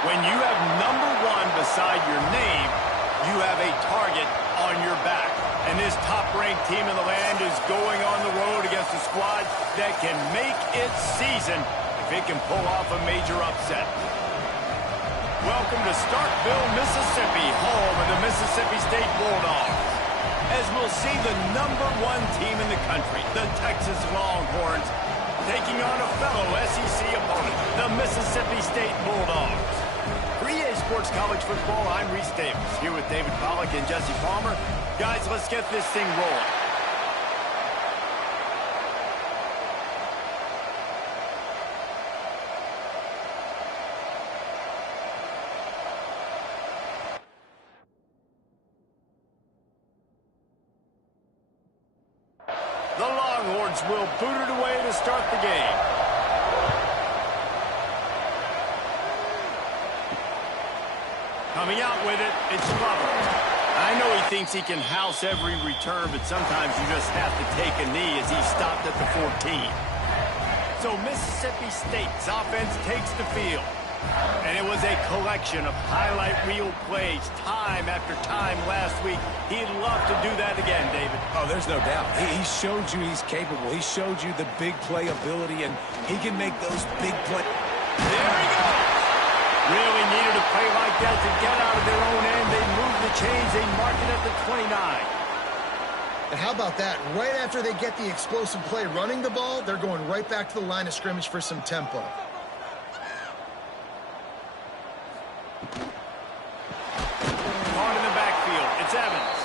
When you have number 1 beside your name, you have a target on your back. And this top-ranked team in the land is going on the road against a squad that can make its season if it can pull off a major upset. Welcome to Starkville, Mississippi, home of the Mississippi State Bulldogs. As we'll see the number 1 team in the country, the Texas Longhorns, taking on a fellow SEC opponent, the Mississippi State Bulldogs. For EA Sports College Football, I'm Reese Davis, here with David Pollack and Jesse Palmer. Guys, let's get this thing rolling. The Longhorns will boot it away to start the game. Coming out with it, it's Glover. I know he thinks he can house every return, but sometimes you just have to take a knee as he stopped at the 14. So Mississippi State's offense takes the field. And it was a collection of highlight reel plays time after time last week. He'd love to do that again, David. Oh, there's no doubt. He showed you he's capable. He showed you the big play ability, and he can make those big plays. There he goes. Really needed a play like that to get out of their own end. They moved the chains. They mark it at the 29. And how about that? Right after they get the explosive play running the ball, they're going right back to the line of scrimmage for some tempo. Caught in the backfield. It's Evans.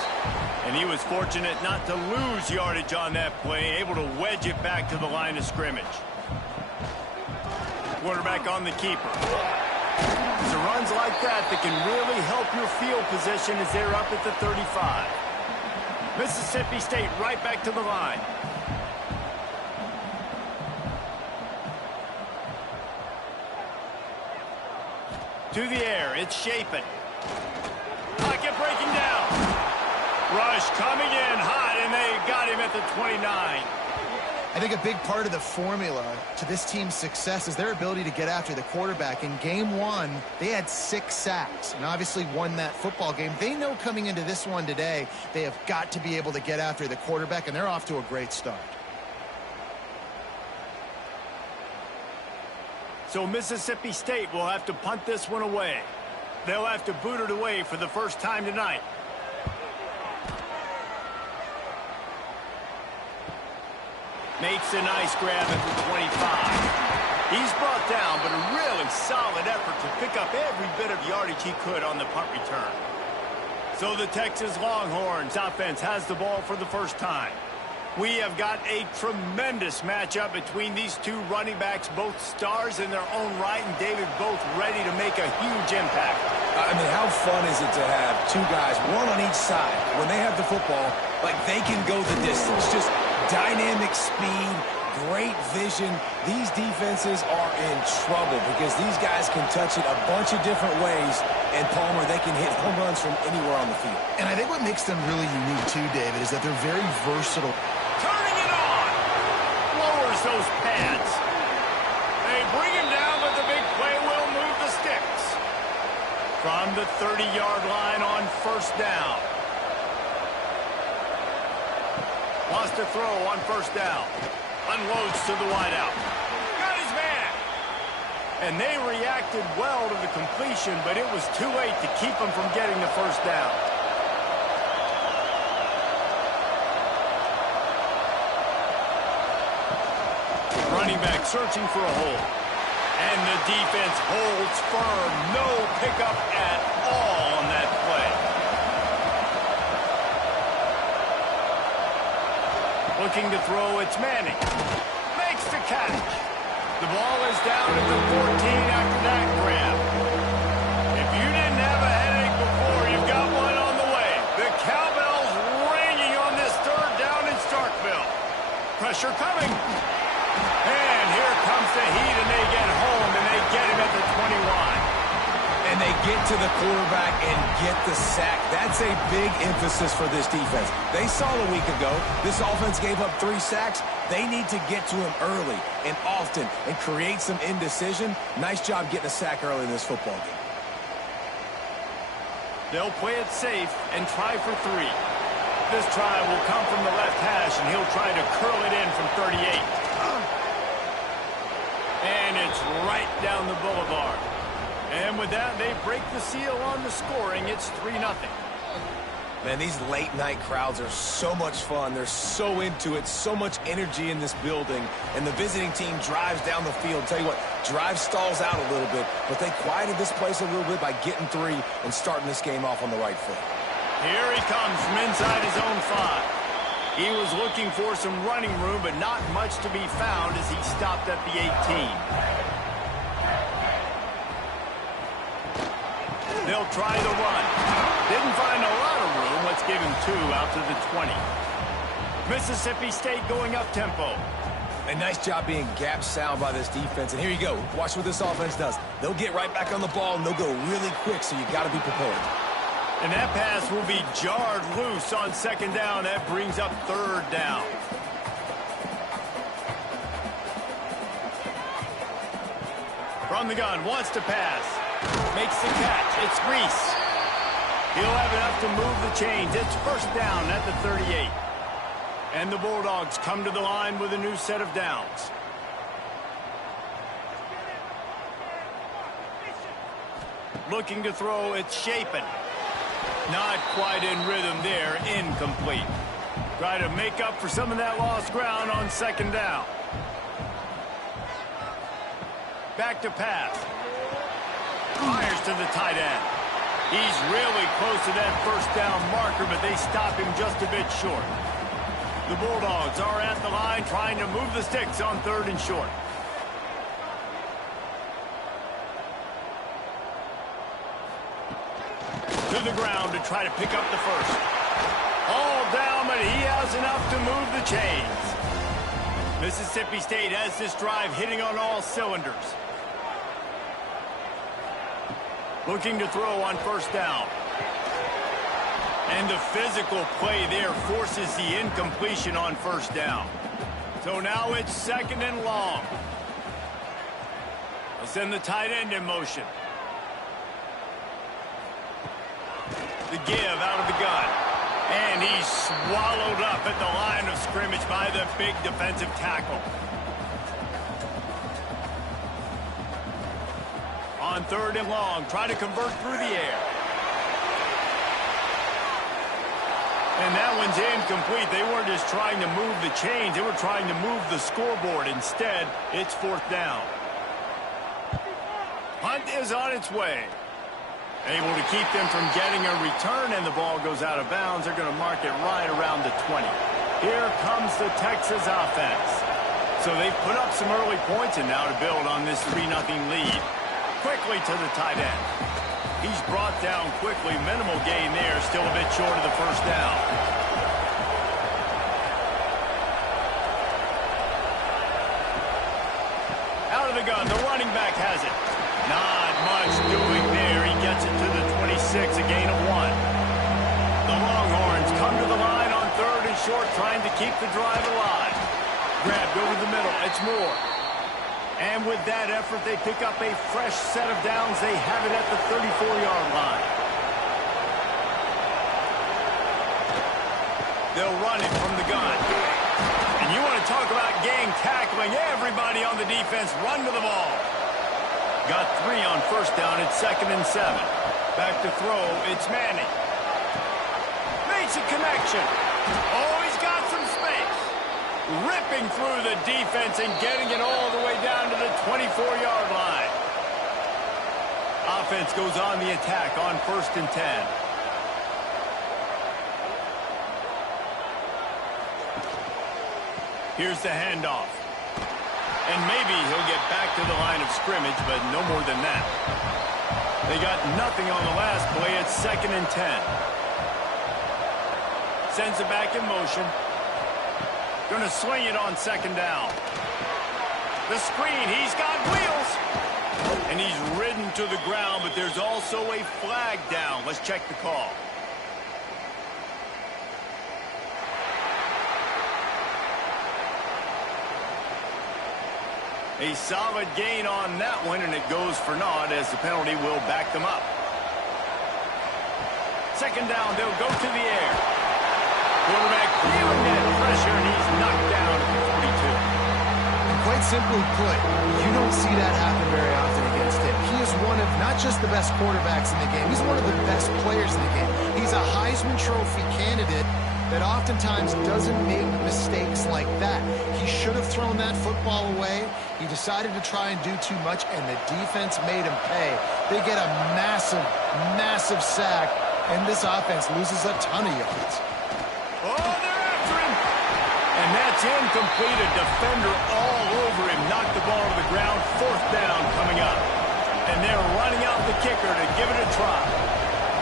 And he was fortunate not to lose yardage on that play, able to wedge it back to the line of scrimmage. Quarterback on the keeper. It's the runs like that that can really help your field position as they're up at the 35. Mississippi State right back to the line. To the air, it's Shapen. Pocket breaking down. Rush coming in hot, and they got him at the 29. I think a big part of the formula to this team's success is their ability to get after the quarterback. In game 1, they had 6 sacks and obviously won that football game. They know coming into this one today, they have got to be able to get after the quarterback, and they're off to a great start. So Mississippi State will have to punt this one away. They'll have to boot it away for the first time tonight. Makes a nice grab at the 25. He's brought down, but a really solid effort to pick up every bit of yardage he could on the punt return. So the Texas Longhorns offense has the ball for the first time. We have got a tremendous matchup between these two running backs, both stars in their own right, and David, both ready to make a huge impact. I mean, how fun is it to have two guys, one on each side, when they have the football, like they can go the distance. Just dynamic speed, great vision. These defenses are in trouble because these guys can touch it a bunch of different ways, and Palmer, they can hit home runs from anywhere on the field. And I think what makes them really unique too, David, is that they're very versatile. Turning it on! Lowers those pads. They bring him down, but the big play will move the sticks. From the 30-yard line on first down. Wants to throw on first down. Unloads to the wideout. Got his man. And they reacted well to the completion, but it was too late to keep them from getting the first down. Running back searching for a hole. And the defense holds firm. No pickup at all on that play. Looking to throw, it's Manning. Makes the catch. The ball is down at the 14 after that grab. If you didn't have a headache before, you've got one on the way. The cowbell's ringing on this third down in Starkville. Pressure coming. And here comes the heat, and they get home, and they get him at the 21. And they get to the quarterback and get the sack. That's a big emphasis for this defense. They saw a week ago, this offense gave up 3 sacks. They need to get to him early and often and create some indecision. Nice job getting a sack early in this football game. They'll play it safe and try for 3. This try will come from the left hash, and he'll try to curl it in from 38. And it's right down the boulevard. And with that, they break the seal on the scoring. It's 3-0. Man, these late-night crowds are so much fun. They're so into it, so much energy in this building. And the visiting team drives down the field. Tell you what, drive stalls out a little bit, but they quieted this place a little bit by getting 3 and starting this game off on the right foot. Here he comes from inside his own 5. He was looking for some running room, but not much to be found as he stopped at the 18. They'll try the run. Didn't find a lot of room. Let's give him 2 out to the 20. Mississippi State going up-tempo. A nice job being gap sound by this defense. And here you go. Watch what this offense does. They'll get right back on the ball, and they'll go really quick, so you got to be prepared. And that pass will be jarred loose on 2nd down. That brings up 3rd down. From the gun, wants to pass. Makes the catch. It's Reese. He'll have enough to move the chains. It's 1st down at the 38. And the Bulldogs come to the line with a new set of downs. Looking to throw, it's Shapen. Not quite in rhythm there, incomplete. Try to make up for some of that lost ground on 2nd down. Back to pass. Fires to the tight end. He's really close to that 1st down marker, but they stop him just a bit short. The Bulldogs are at the line trying to move the sticks on 3rd and short. To the ground to try to pick up the 1st. All down, but he has enough to move the chains. Mississippi State has this drive hitting on all cylinders. Looking to throw on 1st down. And the physical play there forces the incompletion on 1st down. So now it's 2nd and long. They'll send the tight end in motion. The give out of the gun. And he's swallowed up at the line of scrimmage by the big defensive tackle. On 3rd and long, try to convert through the air. And that one's incomplete. They weren't just trying to move the chains. They were trying to move the scoreboard. Instead, it's 4th down. Hunt is on its way. Able to keep them from getting a return, and the ball goes out of bounds. They're going to mark it right around the 20. Here comes the Texas offense. So they've put up some early points, and now to build on this 3-0 lead. Quickly to the tight end. He's brought down quickly. Minimal gain there. Still a bit short of the 1st down. Out of the gun. The running back has it. Not much doing there. He gets it to the 26, a gain of 1. The Longhorns come to the line on 3rd and short, trying to keep the drive alive. Grabbed over the middle. It's Moore. And with that effort, they pick up a fresh set of downs. They have it at the 34-yard line. They'll run it from the gun. And you want to talk about gang tackling. Everybody on the defense run to the ball. Got 3 on 1st down. It's 2nd and 7. Back to throw. It's Manning. Makes a connection. Oh, he's got some space. Ripping through the defense and getting it all the way down to the 24-yard line. Offense goes on the attack on 1st and 10. Here's the handoff. And maybe he'll get back to the line of scrimmage, but no more than that. They got nothing on the last play. It's 2nd and 10. Sends it back in motion. Going to sling it on 2nd down. The screen, he's got wheels. And he's ridden to the ground, but there's also a flag down. Let's check the call. A solid gain on that one, and it goes for naught as the penalty will back them up. Second down, they'll go to the air. Quarterback feeling that pressure, and he's knocked down at the 42. And quite simply put, you don't see that happen very often against him. He is one of not just the best quarterbacks in the game, he's one of the best players in the game. He's a Heisman Trophy candidate that oftentimes doesn't make mistakes like that. He should have thrown that football away. He decided to try and do too much, and the defense made him pay. They get a massive, massive sack, and this offense loses a ton of yards. Oh, they're after him. And that's incomplete. A defender all over him. Knocked the ball to the ground. Fourth down coming up. And they're running out the kicker to give it a try.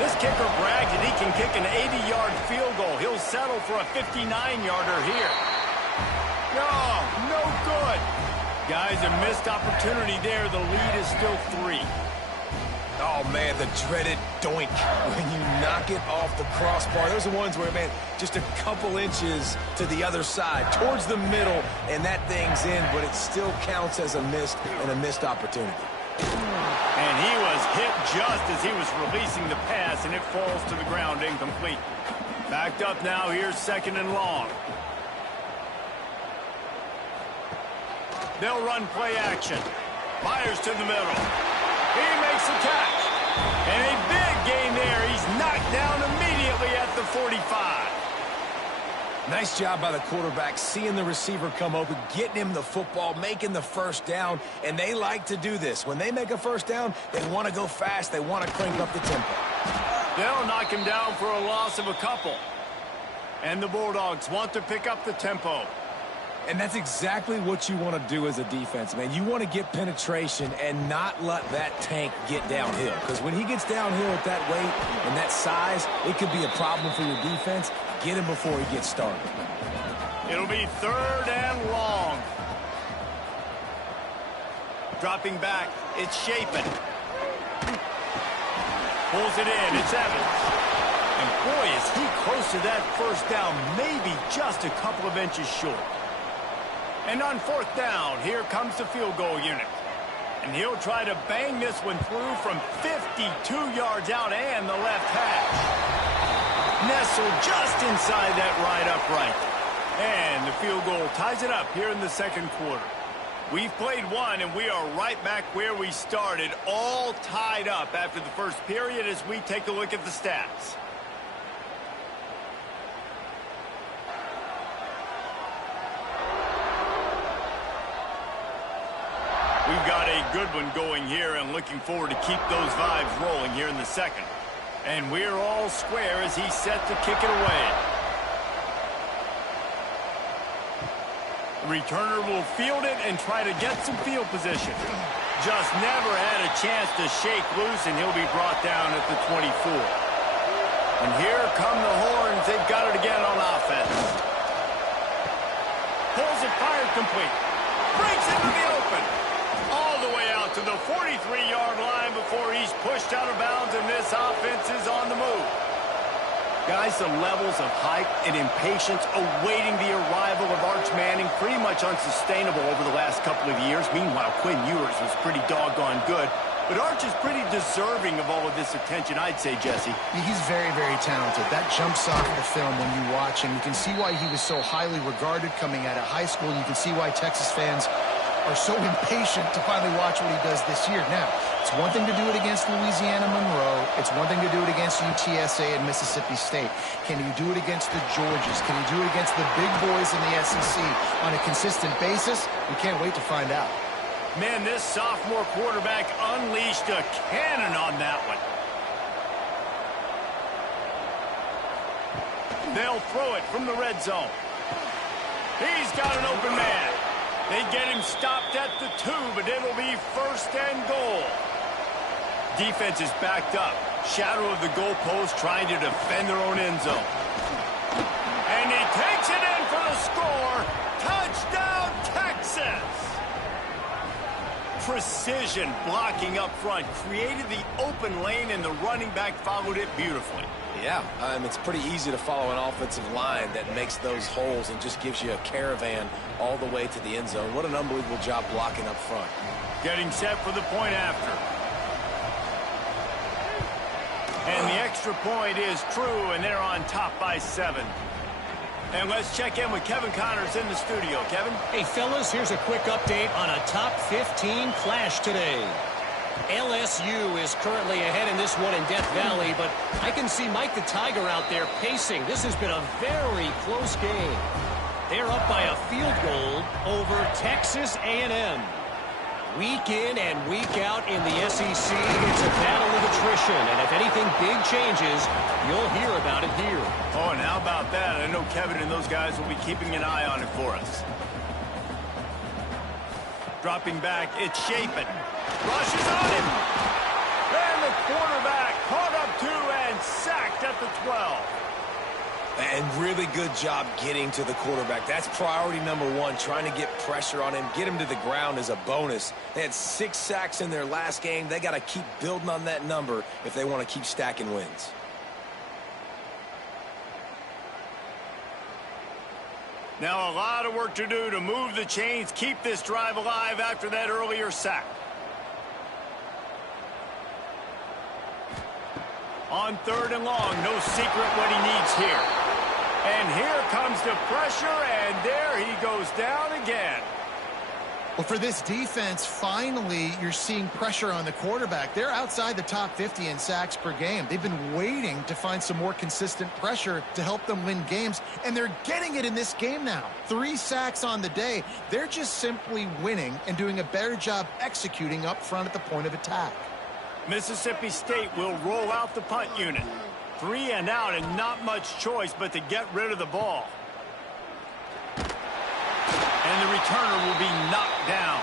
This kicker bragged that he can kick an 80-yard field goal. He'll settle for a 59-yarder here. No good. Guys, a missed opportunity there. The lead is still 3. Oh, man, the dreaded doink when you knock it off the crossbar. Those are ones where, man, just a couple inches to the other side, towards the middle, and that thing's in, but it still counts as a missed opportunity. And he was hit just as he was releasing the pass, and it falls to the ground incomplete. Backed up now, here's second and long. They'll run play action. Myers to the middle. He makes the catch. And a big gain there. He's knocked down immediately at the 45. Nice job by the quarterback, seeing the receiver come open, getting him the football, making the first down, and they like to do this. When they make a first down, they want to go fast. They want to crank up the tempo. They'll knock him down for a loss of a couple. And the Bulldogs want to pick up the tempo. And that's exactly what you want to do as a defense, man. You want to get penetration and not let that tank get downhill. Because when he gets downhill at that weight and that size, it could be a problem for your defense. Get him before he gets started. It'll be third and long. Dropping back, it's Shapen. Pulls it in, it's Evans. And boy, is he close to that first down, maybe just a couple of inches short. And on fourth down, here comes the field goal unit. And he'll try to bang this one through from 52 yards out and the left hash. Nestled just inside that right upright. And the field goal ties it up here in the second quarter. We've played one, and we are right back where we started, all tied up after the first period as we take a look at the stats. We've got a good one going here and looking forward to keep those vibes rolling here in the second. And we're all square as he's set to kick it away. The returner will field it and try to get some field position. Just never had a chance to shake loose, and he'll be brought down at the 24. And here come the horns. They've got it again on offense. Pulls it, fired complete. Breaks into the open. All the way out to the 43-yard line before he's pushed out of bounds, and this offense is on the move. Guys, the levels of hype and impatience awaiting the arrival of Arch Manning pretty much unsustainable over the last couple of years. Meanwhile, Quinn Ewers was pretty doggone good. But Arch is pretty deserving of all of this attention, I'd say, Jesse. He's very, very talented. That jumps off the film when you watch him. You can see why he was so highly regarded coming out of high school. You can see why Texas fans are so impatient to finally watch what he does this year. Now, it's one thing to do it against Louisiana Monroe. It's one thing to do it against UTSA and Mississippi State. Can you do it against the Georgias? Can you do it against the big boys in the SEC on a consistent basis? We can't wait to find out. Man, this sophomore quarterback unleashed a cannon on that one. They'll throw it from the red zone. He's got an open man. They get him stopped at the 2, but it'll be first and goal. Defense is backed up. Shadow of the goalpost trying to defend their own end zone. And he takes it in for the score. Touchdown, Texas! Precision blocking up front created the open lane, and the running back followed it beautifully. Yeah, it's pretty easy to follow an offensive line that makes those holes and just gives you a caravan all the way to the end zone. What an unbelievable job blocking up front. Getting set for the point after. And the extra extra point is true, and they're on top by 7. And let's check in with Kevin Connors in the studio. Kevin? Hey, fellas, here's a quick update on a top 15 clash today. LSU is currently ahead in this one in Death Valley, but I can see Mike the Tiger out there pacing. This has been a very close game. They're up by a field goal over Texas A&M. Week in and week out in the SEC, it's a battle of attrition, and if anything big changes, you'll hear about it here. Oh, and how about that? I know Kevin and those guys will be keeping an eye on it for us. Dropping back, it's Shapen. Rushes on him. And the quarterback caught up 2 and sacked at the 12. And really good job getting to the quarterback. That's priority number 1, trying to get pressure on him. Get him to the ground is a bonus. They had 6 sacks in their last game. They got to keep building on that number if they want to keep stacking wins. Now a lot of work to do to move the chains, keep this drive alive after that earlier sack. On 3rd and long, no secret what he needs here. And here comes the pressure, and there he goes down again. Well, for this defense, finally, you're seeing pressure on the quarterback. They're outside the top 50 in sacks per game. They've been waiting to find some more consistent pressure to help them win games, and they're getting it in this game now. 3 sacks on the day. They're just simply winning and doing a better job executing up front at the point of attack. Mississippi State will roll out the punt unit. 3 and out, and not much choice but to get rid of the ball. And the returner will be knocked down.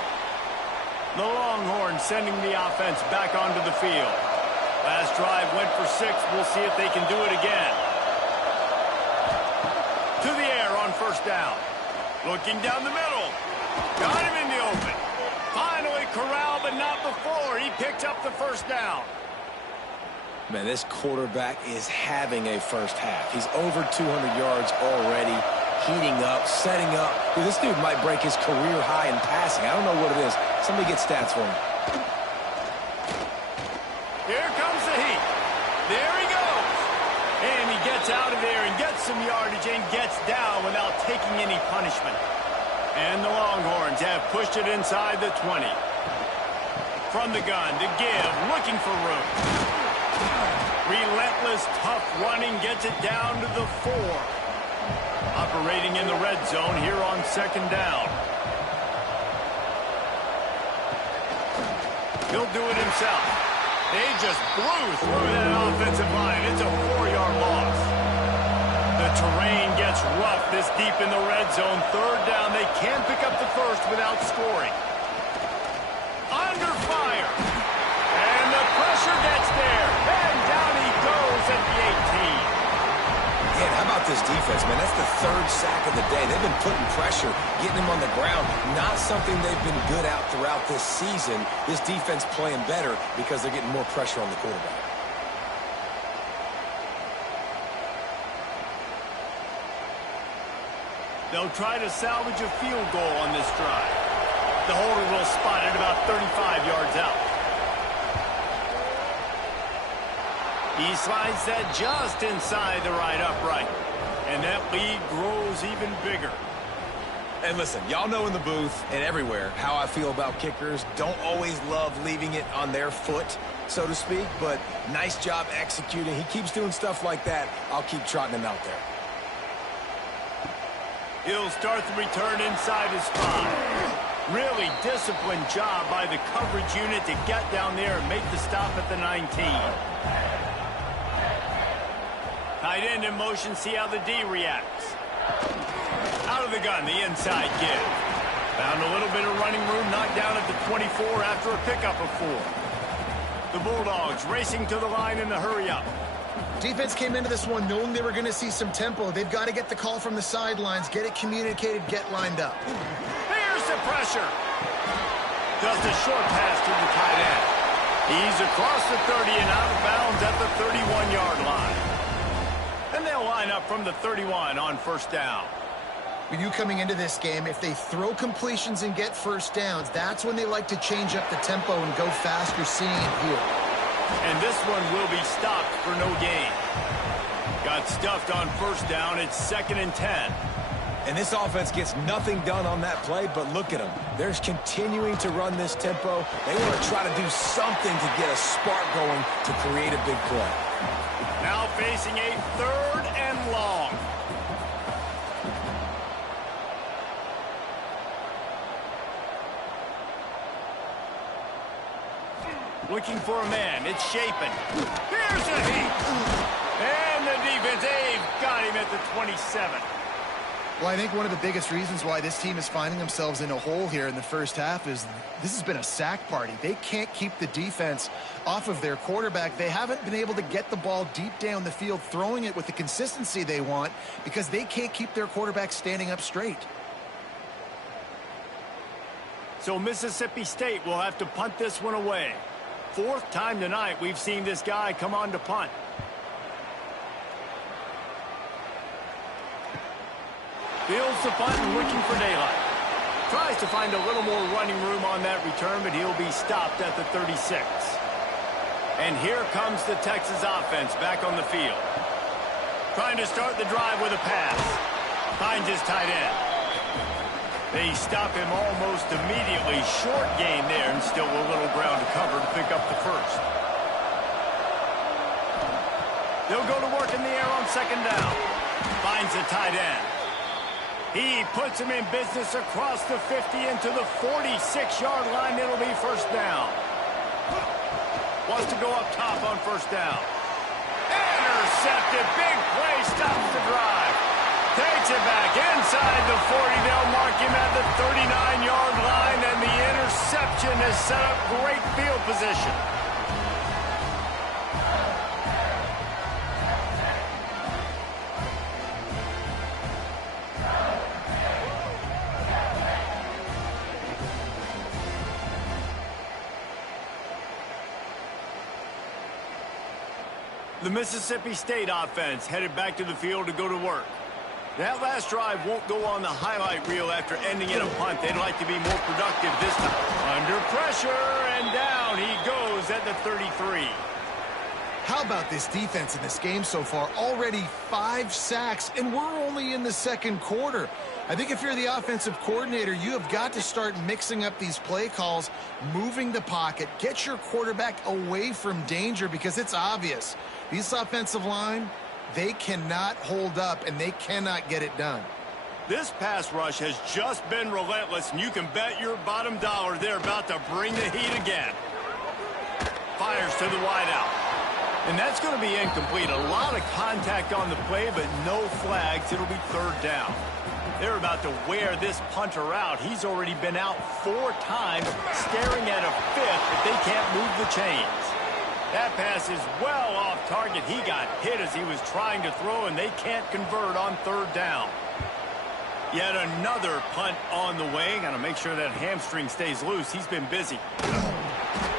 The Longhorns sending the offense back onto the field. Last drive went for 6. We'll see if they can do it again. To the air on 1st down. Looking down the middle. Got him in the open. Finally corralled, but not before. He picked up the 1st down. Man, this quarterback is having a first half. He's over 200 yards already, heating up, setting up. Dude, this dude might break his career high in passing. I don't know what it is. Somebody get stats for him. Here comes the heat. There he goes. And he gets out of there and gets some yardage and gets down without taking any punishment. And the Longhorns have pushed it inside the 20. From the gun to give, looking for room. Relentless, tough running gets it down to the 4. Operating in the red zone here on 2nd down. He'll do it himself. They just blew through that offensive line. It's a 4-yard loss. The terrain gets rough this deep in the red zone. 3rd down. They can pick up the 1st without scoring. Under fire. And the pressure gets there. And down he goes at the 18. Man, how about this defense, man? That's the 3rd sack of the day. They've been putting pressure, getting him on the ground. Not something they've been good at throughout this season. This defense playing better because they're getting more pressure on the quarterback. They'll try to salvage a field goal on this drive. The holder will spot it about 35 yards out. He slides that just inside the right upright. And that lead grows even bigger. And listen, y'all know in the booth and everywhere how I feel about kickers. Don't always love leaving it on their foot, so to speak, but nice job executing. He keeps doing stuff like that. I'll keep trotting him out there. He'll start the return inside his spot. Really disciplined job by the coverage unit to get down there and make the stop at the 19. Tight end in motion, see how the D reacts. Out of the gun, the inside give. Found a little bit of running room, knocked down at the 24 after a pickup of 4. The Bulldogs racing to the line in the hurry-up. Defense came into this one knowing they were going to see some tempo. They've got to get the call from the sidelines, get it communicated, get lined up. Here's the pressure. Just a short pass to the tight end. He's across the 30 and out of bounds at the 31-yard line. And they'll line up from the 31 on 1st down. With you coming into this game, if they throw completions and get 1st downs, that's when they like to change up the tempo and go fast. You're seeing it here. And And this one will be stopped for no gain. Got stuffed on first down. It's 2nd and 10. And this offense gets nothing done on that play, but look at them. They're continuing to run this tempo. They want to try to do something to get a spark going to create a big play. Now facing a 3rd and long. Looking for a man. It's Shapen. Here's a heat. And the defense, they've got him at the 27. Well, I think one of the biggest reasons why this team is finding themselves in a hole here in the first half is this has been a sack party. They can't keep the defense off of their quarterback. They haven't been able to get the ball deep down the field, throwing it with the consistency they want because they can't keep their quarterback standing up straight. So Mississippi State will have to punt this one away. 4th time tonight we've seen this guy come on to punt. Fields the punt and looking for daylight. Tries to find a little more running room on that return, but he'll be stopped at the 36. And here comes the Texas offense back on the field. Trying to start the drive with a pass. Finds his tight end. They stop him almost immediately. Short gain there and still a little ground to cover to pick up the first. They'll go to work in the air on 2nd down. Finds the tight end. He puts him in business across the 50 into the 46-yard line. It'll be 1st down. Wants to go up top on 1st down. Intercepted. Big play. Stops the drive. Takes it back inside the 40. They'll mark him at the 39-yard line, and the interception has set up great field position. The Mississippi State offense headed back to the field to go to work. That last drive won't go on the highlight reel after ending in a punt. They'd like to be more productive this time. Under pressure, and down he goes at the 33. How about this defense in this game so far? Already 5 sacks, and we're only in the 2nd quarter. I think if you're the offensive coordinator, you have got to start mixing up these play calls, moving the pocket, get your quarterback away from danger because it's obvious. This offensive line, they cannot hold up, and they cannot get it done. This pass rush has just been relentless, and you can bet your bottom dollar they're about to bring the heat again. Fires to the wideout. And that's going to be incomplete. A lot of contact on the play, but no flags. It'll be 3rd down. They're about to wear this punter out. He's already been out 4 times, staring at a 5th if they can't move the chains. That pass is well off target. He got hit as he was trying to throw, and they can't convert on 3rd down. Yet another punt on the way. Got to make sure that hamstring stays loose. He's been busy.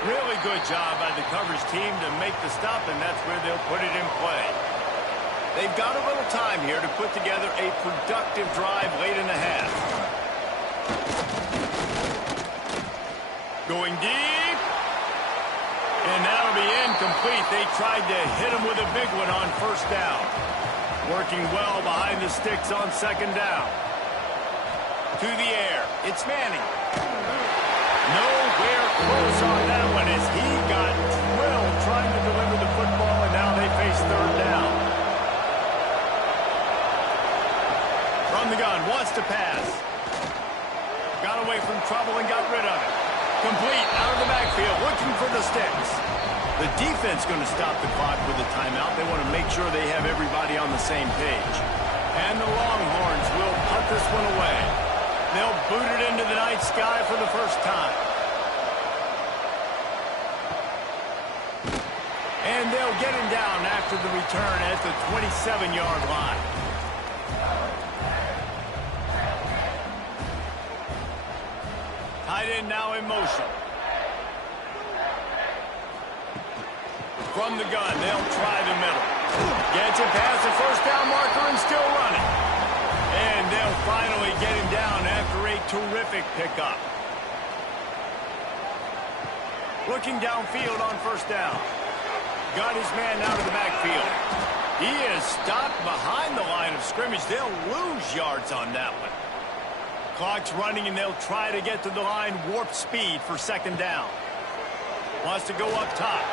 Really good job by the coverage team to make the stop, and that's where they'll put it in play. They've got a little time here to put together a productive drive late in the half. Going deep. And that'll be incomplete. They tried to hit him with a big one on 1st down. Working well behind the sticks on 2nd down. To the air. It's Manning. Nowhere close on that one as he got drilled trying to deliver the football, and now they face 3rd down. From the gun, wants to pass. Got away from trouble and got rid of it. Complete out of the backfield, looking for the sticks. The defense going to stop the clock with a timeout. They want to make sure they have everybody on the same page. And the Longhorns will punt this one away. They'll boot it into the night sky for the first time. And they'll get him down after the return at the 27-yard line. Tight end now in motion. From the gun, they'll try the middle. Gets it past the 1st down marker and still running. And they'll finally get him down after a terrific pickup. Looking downfield on 1st down. got his man out of the backfield. He is stopped behind the line of scrimmage. They'll lose yards on that one. Clock's running, and they'll try to get to the line warp speed for second down. Wants to go up top.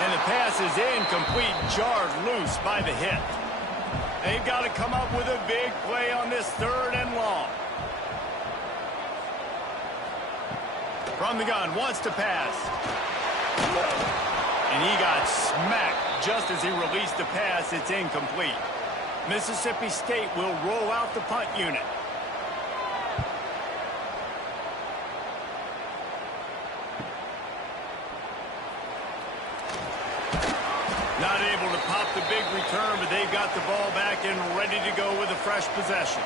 And the pass is incomplete, jarred loose by the hit. They've got to come up with a big play on this 3rd and long. From the gun, wants to pass. And he got smacked just as he released the pass. It's incomplete. Mississippi State will roll out the punt unit. Not able to pop the big return, but they've got the ball back and ready to go with a fresh possession.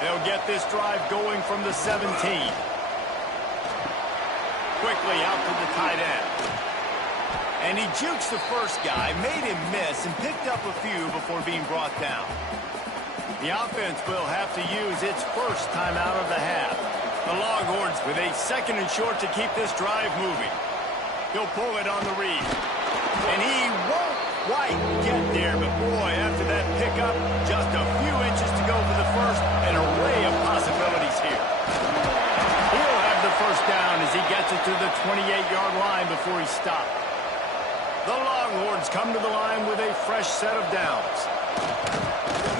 They'll get this drive going from the 17. Quickly out to the tight end. And he jukes the first guy, made him miss, and picked up a few before being brought down. The offense will have to use its first timeout of the half. The Longhorns with a 2nd and short to keep this drive moving. He'll pull it on the read. And he won't quite get there, but boy, after that pickup, just a few inches to go for the first. An array of possibilities here. He'll have the first down as he gets it to the 28-yard line before he stopped. The Longhorns come to the line with a fresh set of downs.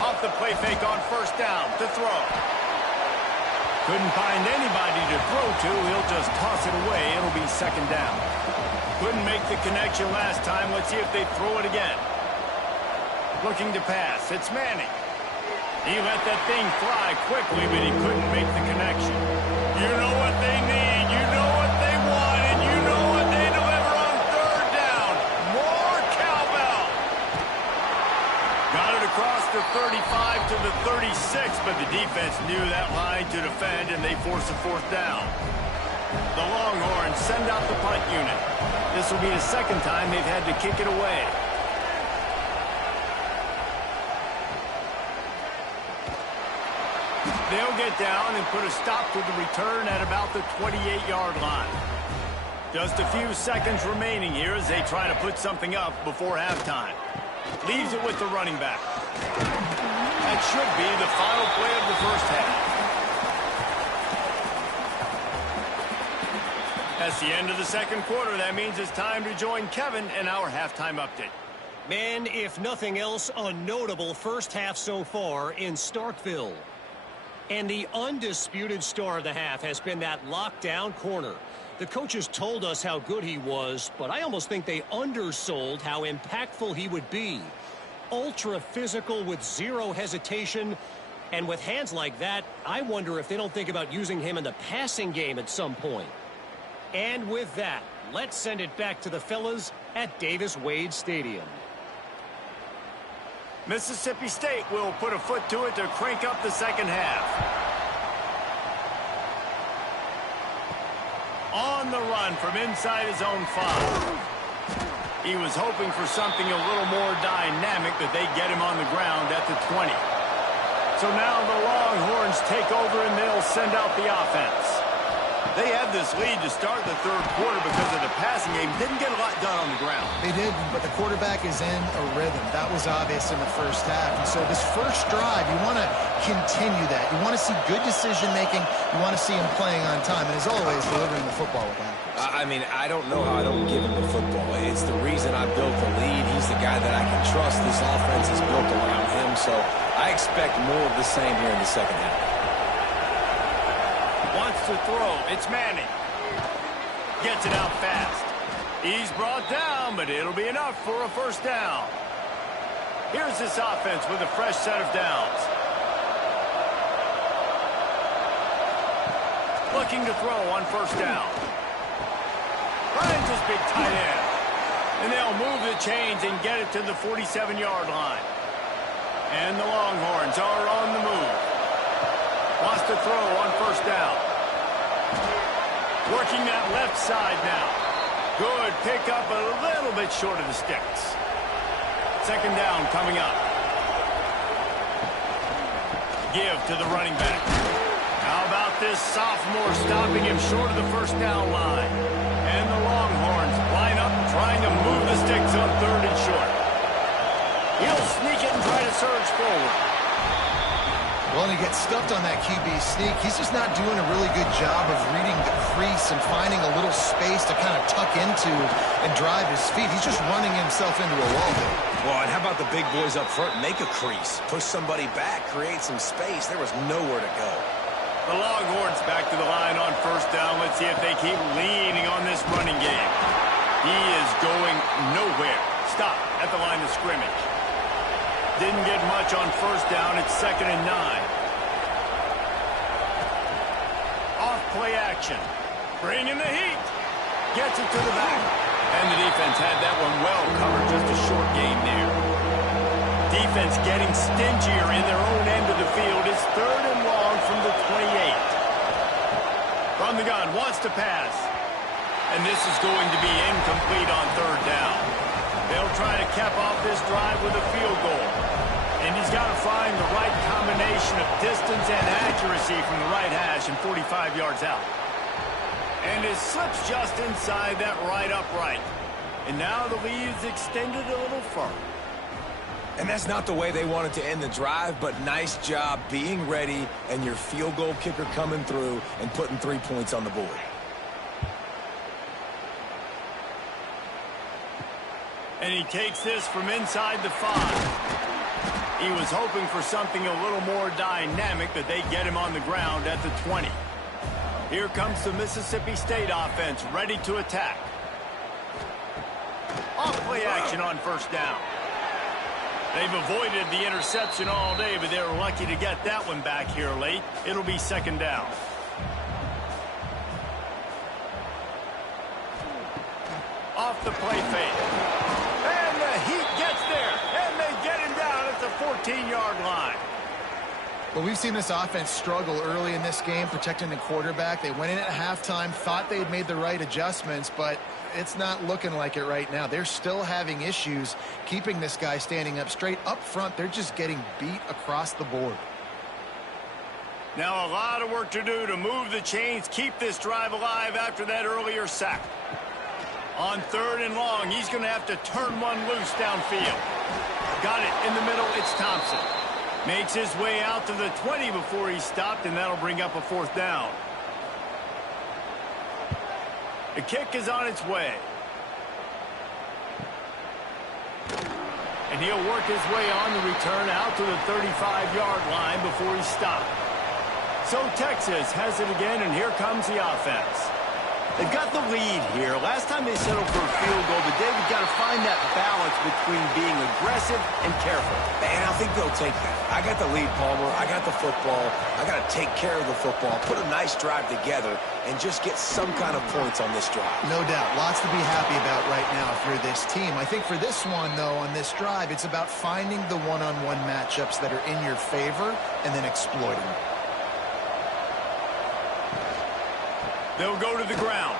Off the play fake on first down to throw. Couldn't find anybody to throw to. He'll just toss it away. It'll be second down. Couldn't make the connection last time. Let's see if they throw it again. Looking to pass. It's Manning. He let that thing fly quickly, but he couldn't make the connection. You know what they need. You know what they want. And you know what they deliver on 3rd down. More cowbell. Got it across the 35 to the 36, but the defense knew that line to defend, and they force a 4th down. The Longhorns send out the punt unit. This will be the 2nd time they've had to kick it away. They'll get down and put a stop to the return at about the 28-yard line. Just a few seconds remaining here as they try to put something up before halftime. Leaves it with the running back. That should be the final play of the first half. That's the end of the 2nd quarter. That means it's time to join Kevin in our halftime update. Man, if nothing else, a notable first half so far in Starkville. And the undisputed star of the half has been that lockdown corner. The coaches told us how good he was, but I almost think they undersold how impactful he would be. Ultra physical with zero hesitation. And with hands like that, I wonder if they don't think about using him in the passing game at some point. And with that, let's send it back to the fellas at Davis-Wade Stadium. Mississippi State will put a foot to it to crank up the second half. On the run from inside his own 5. He was hoping for something a little more dynamic, but they get him on the ground at the 20. So now the Longhorns take over and they'll send out the offense. They had this lead to start the 3rd quarter because of the passing game. Didn't get a lot done on the ground. They did, but the quarterback is in a rhythm. That was obvious in the first half. And so this first drive, you want to continue that. You want to see good decision-making. You want to see him playing on time. And as always, delivering the football with accuracy. I mean, I don't know how I don't give him the football. It's the reason I built the lead. He's the guy that I can trust. This offense is built around him. So I expect more of the same here in the second half. Wants to throw. It's Manning. Gets it out fast. He's brought down, but it'll be enough for a first down. Here's this offense with a fresh set of downs. Looking to throw on first down. Finds his big tight end. And they'll move the chains and get it to the 47-yard line. And the Longhorns are on the move. Wants to throw on first down. Working that left side now. Good pickup, a little bit short of the sticks. Second down coming up. Give to the running back. How about this sophomore stopping him short of the first down line? And the Longhorns line up trying to surge forward. Well, and he gets stuffed on that QB sneak. He's just not doing a really good job of reading the crease and finding a little space to kind of tuck into and drive his feet. He's just running himself into a wall there. Well, and how about the big boys up front? Make a crease. Push somebody back. Create some space. There was nowhere to go. The Longhorns back to the line on first down. Let's see if they keep leaning on this running game. He is going nowhere. Stop at the line of scrimmage. Didn't get much on first down. It's 2nd and 9. Off play action. Bringing the heat. Gets it to the back. And the defense had that one well covered. Just a short game there. Defense getting stingier in their own end of the field. It's 3rd and long from the 28. From the gun. Wants to pass. And this is going to be incomplete on 3rd down. They'll try to cap off this drive with a field goal. And he's got to find the right combination of distance and accuracy from the right hash and 45 yards out. And it slips just inside that right upright. And now the lead is extended a little further. And that's not the way they wanted to end the drive, but nice job being ready and your field goal kicker coming through and putting 3 points on the board. And he takes this from inside the 5. He was hoping for something a little more dynamic, but they get him on the ground at the 20. Here comes the Mississippi State offense, ready to attack. Off-play action on first down. They've avoided the interception all day, but they were lucky to get that one back here late. It'll be 2nd down. Off the play fake. And the heat gets there, and they get him down at the 14-yard line. Well, we've seen this offense struggle early in this game, protecting the quarterback. They went in at halftime, thought they'd made the right adjustments, but it's not looking like it right now. They're still having issues keeping this guy standing up straight. Up front, they're just getting beat across the board. Now a lot of work to do to move the chains, keep this drive alive after that earlier sack. On 3rd and long, he's going to have to turn one loose downfield. Got it in the middle. It's Thompson. Makes his way out to the 20 before he stopped, and that'll bring up a 4th down. The kick is on its way. And he'll work his way on the return out to the 35-yard line before he's stopped. So Texas has it again, and here comes the offense. They've got the lead here. Last time they settled for a field goal, but David got to find that balance between being aggressive and careful. And I think they'll take that. I got the lead, Palmer. I got the football. I got to take care of the football, put a nice drive together, and just get some kind of points on this drive. No doubt. Lots to be happy about right now if you're this team. I think for this one, though, on this drive, it's about finding the one-on-one matchups that are in your favor and then exploiting them. They'll go to the ground.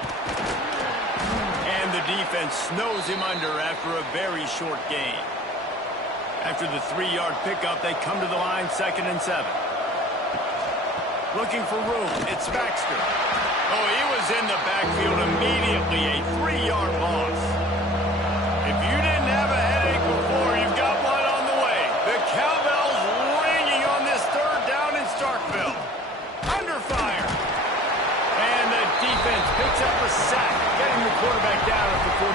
And the defense snows him under after a very short gain. After the 3-yard pickup, they come to the line 2nd and 7. Looking for room. It's Baxter. Oh, he was in the backfield immediately. A 3-yard loss. If you didn't have a headache before, you've got one on the way. The cowbell's ringing on this 3rd down in Starkville. Under fire. And the defense picks up a sack, getting the quarterback down at the 44.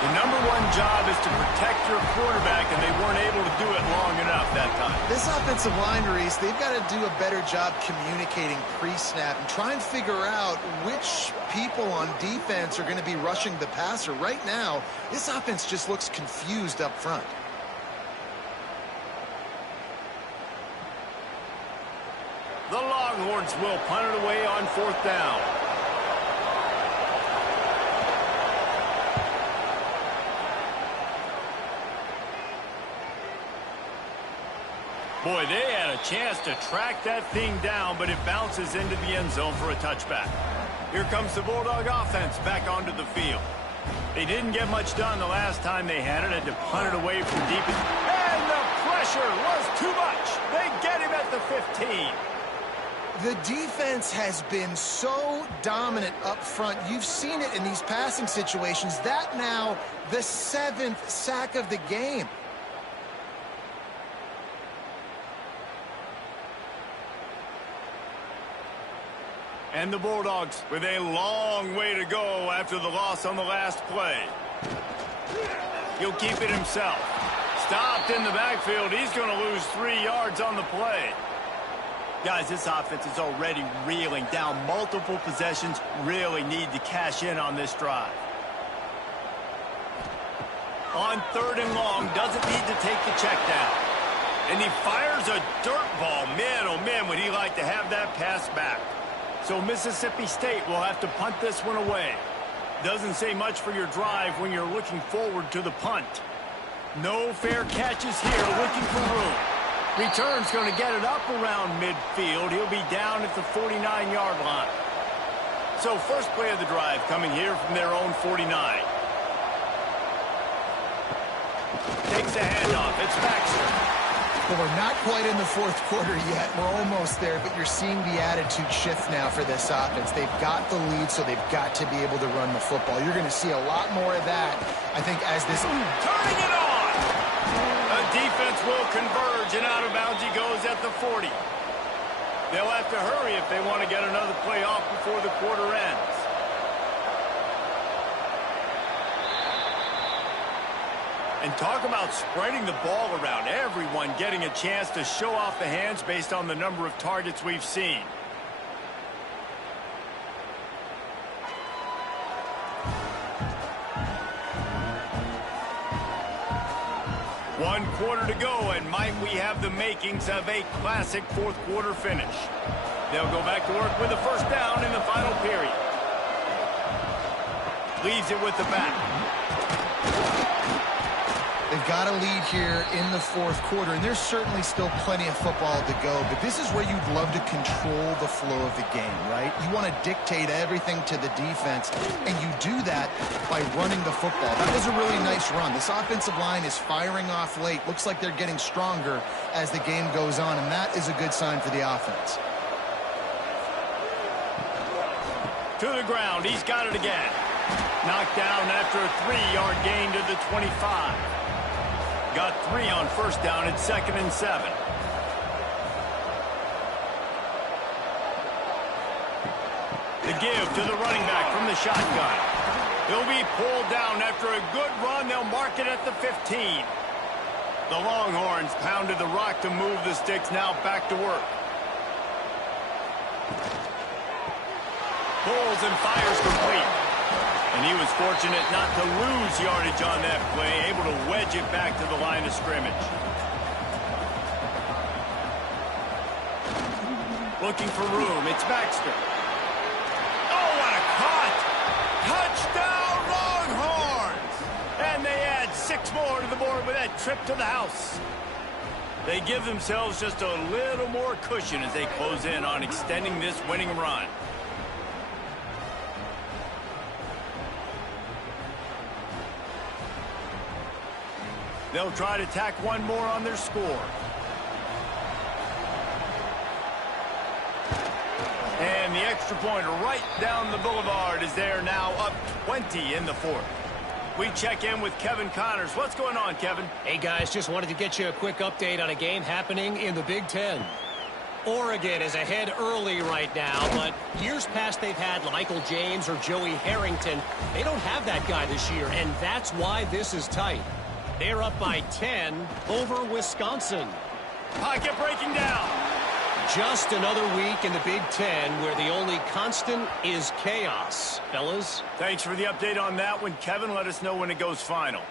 The number one job is to protect your quarterback, and they weren't able to do it long enough that time. This offensive line, Reese, they've got to do a better job communicating pre-snap and try and figure out which people on defense are going to be rushing the passer. Right now, this offense just looks confused up front. The Longhorns will punt it away on 4th down. Boy, they had a chance to track that thing down, but it bounces into the end zone for a touchback. Here comes the Bulldog offense back onto the field. They didn't get much done the last time they had it to punt it away from deep. And the pressure was too much. They get him at the 15. The defense has been so dominant up front. You've seen it in these passing situations. That now the 7th sack of the game. And the Bulldogs with a long way to go after the loss on the last play. He'll keep it himself. Stopped in the backfield. He's going to lose 3 yards on the play. Guys, this offense is already reeling down multiple possessions. Really need to cash in on this drive. On 3rd and long, doesn't need to take the check down. And he fires a dirt ball. Man, oh man, would he like to have that pass back. So Mississippi State will have to punt this one away. Doesn't say much for your drive when you're looking forward to the punt. No fair catches here, looking for room. Return's going to get it up around midfield. He'll be down at the 49-yard line. So first play of the drive coming here from their own 49. Takes a handoff. It's Baxter. Well, we're not quite in the 4th quarter yet. We're almost there, but you're seeing the attitude shift now for this offense. They've got the lead, so they've got to be able to run the football. You're going to see a lot more of that, I think, as this... Turning it on! The defense will converge, and out of bounds he goes at the 40. They'll have to hurry if they want to get another play off before the quarter ends. And talk about spreading the ball around. Everyone getting a chance to show off the hands based on the number of targets we've seen. One quarter to go, and might we have the makings of a classic 4th quarter finish. They'll go back to work with a first down in the final period. Leaves it with the back. They've got a lead here in the 4th quarter, and there's certainly still plenty of football to go, but this is where you'd love to control the flow of the game, right? You want to dictate everything to the defense, and you do that by running the football. That was a really nice run. This offensive line is firing off late. Looks like they're getting stronger as the game goes on, and that is a good sign for the offense. To the ground. He's got it again. Knocked down after a 3-yard gain to the 25. Got 3 on first down at 2nd and 7. The give to the running back from the shotgun. He'll be pulled down after a good run. They'll mark it at the 15. The Longhorns pounded the rock to move the sticks. Now back to work. Pulls and fires complete. And he was fortunate not to lose yardage on that play, able to wedge it back to the line of scrimmage. Looking for room. It's Baxter. Oh, what a caught! Touchdown, Longhorns! And they add 6 more to the board with that trip to the house. They give themselves just a little more cushion as they close in on extending this winning run. They'll try to tack one more on their score. And the extra point right down the boulevard is there now, up 20 in the 4th. We check in with Kevin Connors. What's going on, Kevin? Hey, guys, just wanted to get you a quick update on a game happening in the Big Ten. Oregon is ahead early right now, but years past they've had Michael James or Joey Harrington. They don't have that guy this year, and that's why this is tight. They're up by 10 over Wisconsin. Pocket breaking down. Just another week in the Big Ten where the only constant is chaos. Fellas? Thanks for the update on that one, Kevin. Let us know when it goes final.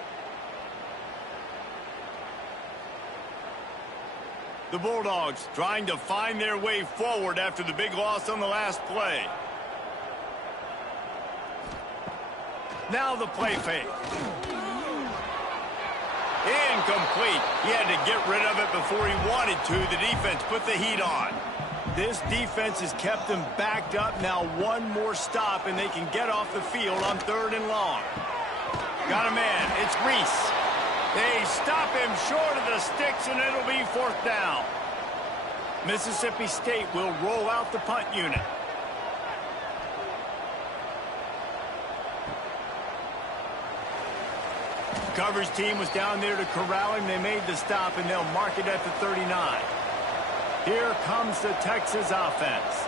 The Bulldogs trying to find their way forward after the big loss on the last play. Now the play fake. Incomplete. He had to get rid of it before he wanted to. The defense put the heat on. This defense has kept them backed up. Now one more stop, and they can get off the field on 3rd and long. Got a man. It's Reese. They stop him short of the sticks, and it'll be 4th down. Mississippi State will roll out the punt unit. Coverage team was down there to corral him. They made the stop, and they'll mark it at the 39. Here comes the Texas offense.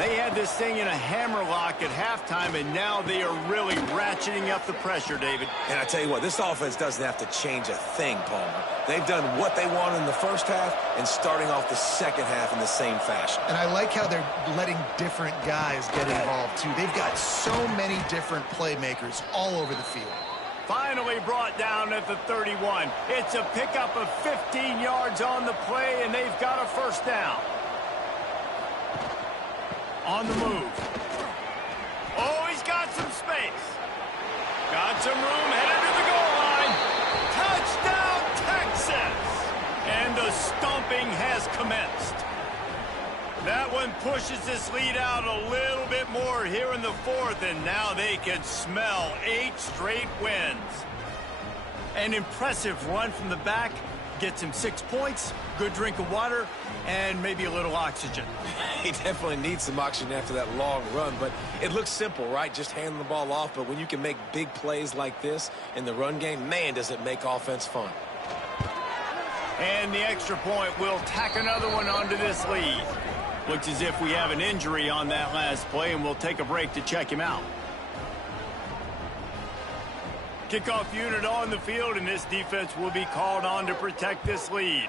They had this thing in a hammerlock at halftime, and now they are really ratcheting up the pressure, David. And I tell you what, this offense doesn't have to change a thing, Palmer. They've done what they wanted in the first half and starting off the second half in the same fashion. And I like how they're letting different guys get involved, too. They've got so many different playmakers all over the field. Finally brought down at the 31. It's a pickup of 15 yards on the play, and they've got a first down. On the move. Oh, he's got some space. Got some room, headed to the goal line. Touchdown, Texas! And the stomping has commenced. That one pushes this lead out a little bit more here in the fourth, and now they can smell 8 straight wins. An impressive run from the back. Gets him 6 points, good drink of water, and maybe a little oxygen. He definitely needs some oxygen after that long run, but it looks simple, right? Just handing the ball off, but when you can make big plays like this in the run game, man, does it make offense fun. And the extra point will tack another one onto this lead. Looks as if we have an injury on that last play, and we'll take a break to check him out. Kickoff unit on the field, and this defense will be called on to protect this lead.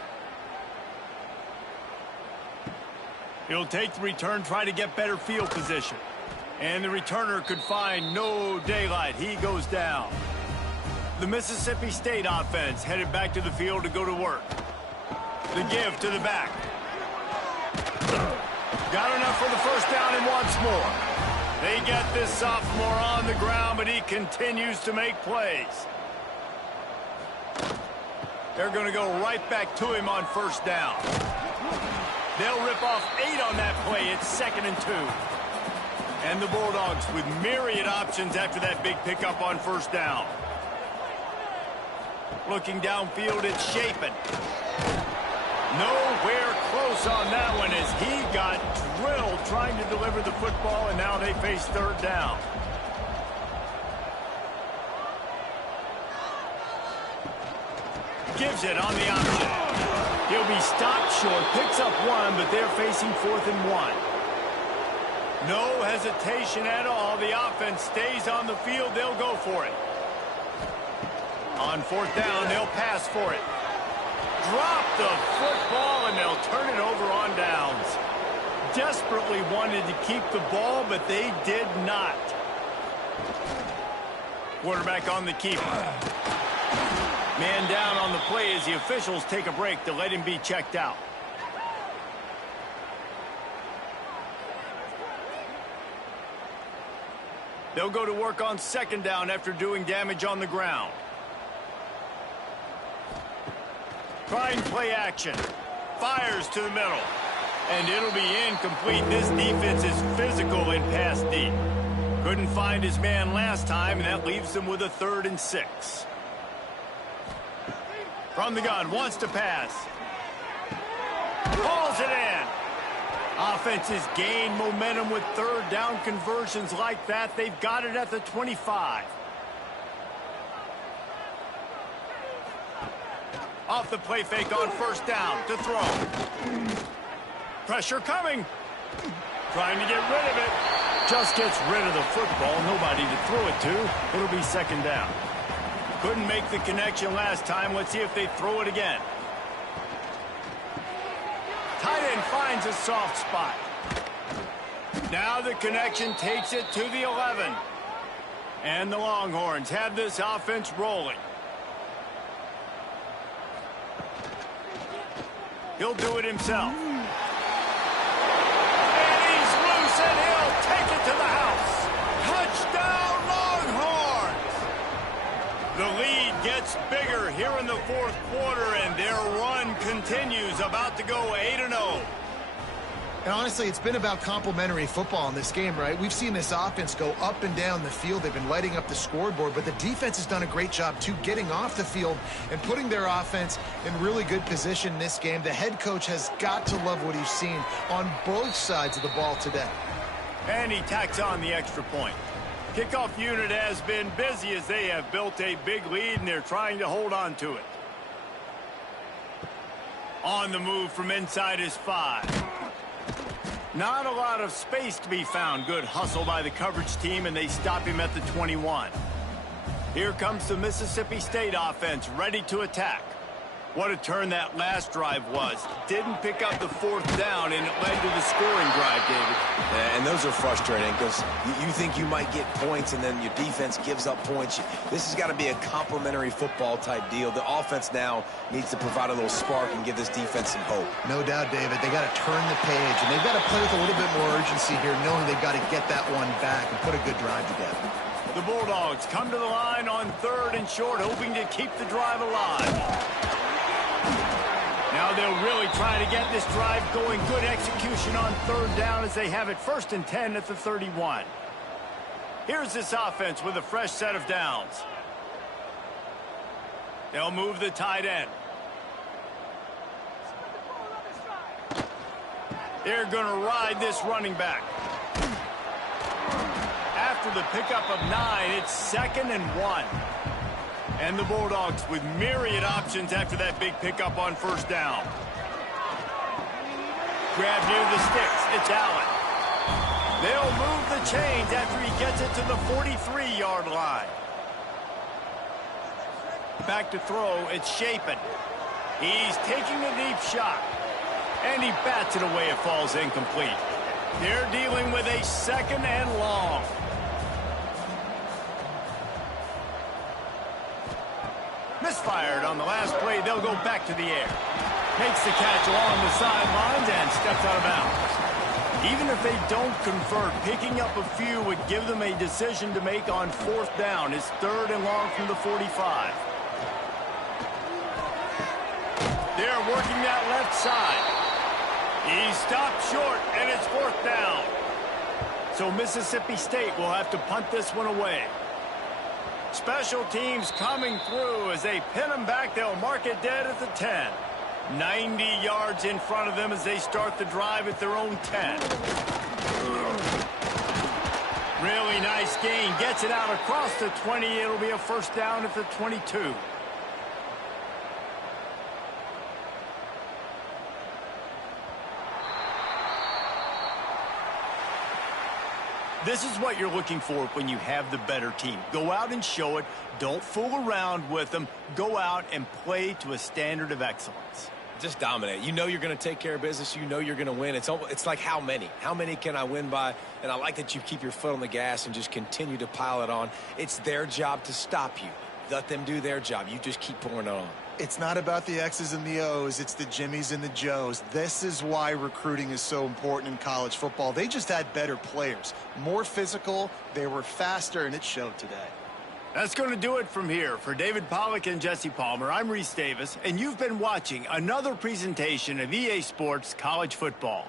He'll take the return, try to get better field position. And the returner could find no daylight. He goes down. The Mississippi State offense headed back to the field to go to work. The give to the back. Got enough for the first down and wants more. They get this sophomore on the ground, but he continues to make plays. They're going to go right back to him on first down. They'll rip off 8 on that play. It's 2nd and 2. And the Bulldogs with myriad options after that big pickup on first down. Looking downfield, it's Shapen. Nowhere close on that one as he got drilled trying to deliver the football, and now they face third down. Gives it on the option. He'll be stopped short, picks up 1, but they're facing 4th and 1. No hesitation at all. The offense stays on the field. They'll go for it. On 4th down, they'll pass for it. Drop the football, and they'll turn it over on downs. Desperately wanted to keep the ball, but they did not. Quarterback on the keeper. Man down on the play as the officials take a break to let him be checked out. They'll go to work on 2nd down after doing damage on the ground. Trying play action. Fires to the middle. And it'll be incomplete. This defense is physical in pass deep. Couldn't find his man last time, and that leaves them with a 3rd and 6. From the gun, wants to pass. Pulls it in. Offenses gain momentum with 3rd down conversions like that. They've got it at the 25. Off the play fake on first down to throw. Pressure coming. Trying to get rid of it. Just gets rid of the football. Nobody to throw it to. It'll be 2nd down. Couldn't make the connection last time. Let's see if they throw it again. Tight end finds a soft spot. Now the connection takes it to the 11. And the Longhorns have this offense rolling. He'll do it himself. And he's loose, and he'll take it to the house. Touchdown, Longhorns! The lead gets bigger here in the 4th quarter, and their run continues, about to go 8-0. And honestly, it's been about complementary football in this game, right? We've seen this offense go up and down the field. They've been lighting up the scoreboard, but the defense has done a great job, too, getting off the field and putting their offense in really good position in this game. The head coach has got to love what he's seen on both sides of the ball today. And he tacks on the extra point. Kickoff unit has been busy as they have built a big lead, and they're trying to hold on to it. On the move from inside is 5. Not a lot of space to be found. Good hustle by the coverage team, and they stop him at the 21. Here comes the Mississippi State offense, ready to attack. What a turn that last drive was. Didn't pick up the fourth down, and it led to the scoring drive, David. Yeah, and those are frustrating because you think you might get points, and then your defense gives up points. This has got to be a complementary football-type deal. The offense now needs to provide a little spark and give this defense some hope. No doubt, David. They got to turn the page, and they've got to play with a little bit more urgency here, knowing they've got to get that one back and put a good drive together. The Bulldogs come to the line on 3rd and short, hoping to keep the drive alive. Now they'll really try to get this drive going. Good execution on 3rd down as they have it 1st and 10 at the 31. Here's this offense with a fresh set of downs. They'll move the tight end. They're going to ride this running back. After the pickup of 9, it's 2nd and 1. And the Bulldogs with myriad options after that big pickup on 1st down. Grab near the sticks. It's Allen. They'll move the chains after he gets it to the 43-yard line. Back to throw. It's Shapen. He's taking a deep shot. And he bats it away. It falls incomplete. They're dealing with a 2nd and long. Misfired on the last play. They'll go back to the air. Makes the catch along the sidelines and steps out of bounds. Even if they don't convert, picking up a few would give them a decision to make on 4th down. It's 3rd and long from the 45. They're working that left side. He stopped short, and it's 4th down. So Mississippi State will have to punt this one away. Special teams coming through as they pin them back. They'll mark it dead at the 10. 90 yards in front of them as they start the drive at their own 10. Really nice gain. Gets it out across the 20. It'll be a 1st down at the 22. This is what you're looking for when you have the better team. Go out and show it. Don't fool around with them. Go out and play to a standard of excellence. Just dominate. You know you're going to take care of business. You know you're going to win. It's like how many? How many can I win by? And I like that you keep your foot on the gas and just continue to pile it on. It's their job to stop you. Let them do their job. You just keep pouring it on. It's not about the X's and the O's. It's the Jimmies and the Joes. This is why recruiting is so important in college football. They just had better players, more physical. They were faster, and it showed today. That's going to do it from here. For David Pollack and Jesse Palmer, I'm Reese Davis, and you've been watching another presentation of EA Sports College Football.